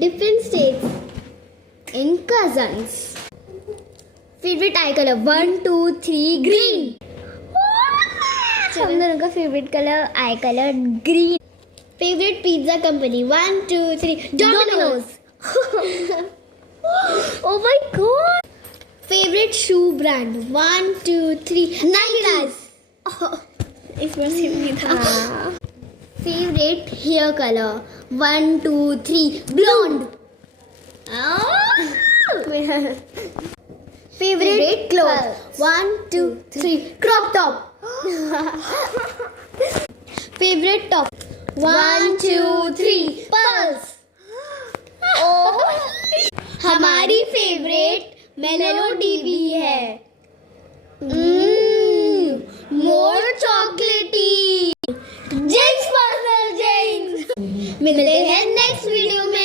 Different states in cousins. Favorite eye color 1, 2, 3 green. हम दोनों का favorite color eye color green. Favorite pizza company 1, 2, 3 Domino's. Oh my god. Favorite shoe brand 1, 2, 3 Nike. इस बार सिंधी था. Favorite hair color 1, 2, 3 blonde. Favorite clothes 1, 2, 3 crop top. Favorite top 1, 2, 3 pearls. हमारी favourite melody भी है. मोर चॉकलेटी. James personal James. मिलते हैं next video में.